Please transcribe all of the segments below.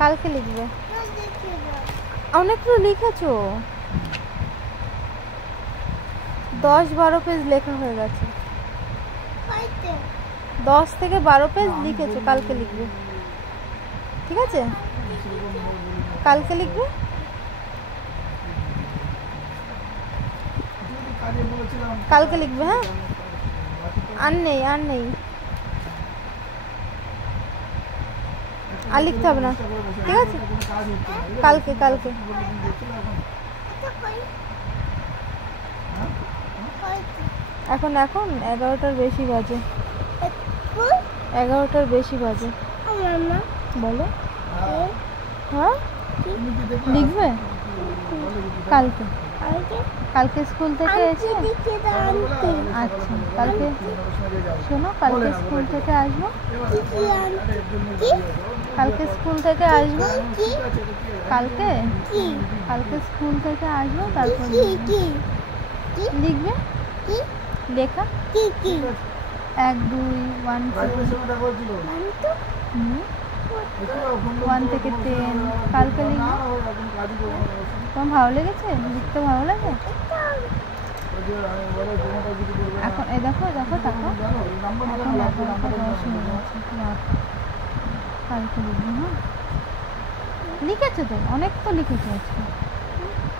কালকে লিখবে। অনেকগুলো লিখেছো, 10-12 পেজ লেখা হয়ে গেছে। 10 থেকে 12 পেজ লিখেছো, কালকে লিখবে। ঠিক আছে, কালকে লিখবে। কালকে লিখবে। হ্যাঁ, আর নেই আর লিখতে হবে না। ঠিক আছে, কালকে এখন 11টার বেশি বাজে। 11টার বেশি বাজে। বলো। হ্যাঁ, লিখবে কালকে স্কুল থেকে এসে। আচ্ছা, কালকে শোনো, কালকে স্কুল থেকে আসবো। কালকে স্কুল থেকে আসবো তারপর লিখবে। লেখা 1 2 1 1 থেকে 10 কালকে লিখবে। তোমার ভালো লেগেছে? লিখতে ভালো লাগে? এখন এই দেখো তাকো, এখন 11:10 হয়ে গেছে। কালকে লিখবে। হ্যাঁ, লিখেছো তো, অনেক তো লিখেছো আজকে।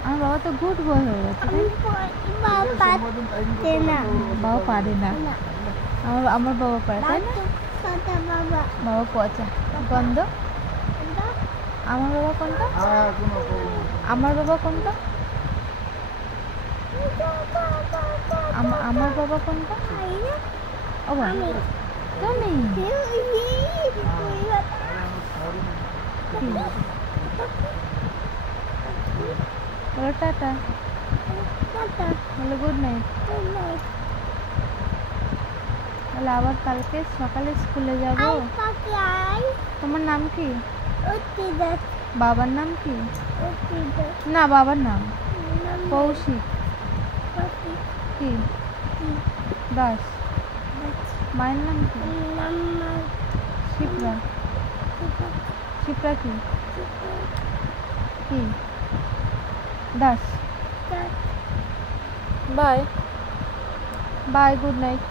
আমার বাবা তো গুড বয় হয়ে গেছে। বাবা পারে না। আমার বাবা পারে, তাই না? বাবা পচা গন্ধ। আমার বাবা কোনটা? আমার বাবা কোনটা? আমার বাবা কোনটা? ও তুমি বলো টাটা, বলো গুড নাইট। তাহলে আবার কালকে সকালে স্কুলে যাব। তোমার নাম কি? বাবার নাম কি? না, বাবার নাম কৌশিক। কি? দাস। মায়ের নাম কি? শিপ্রা। শিপ্রা কি? দাস। Bye, good night.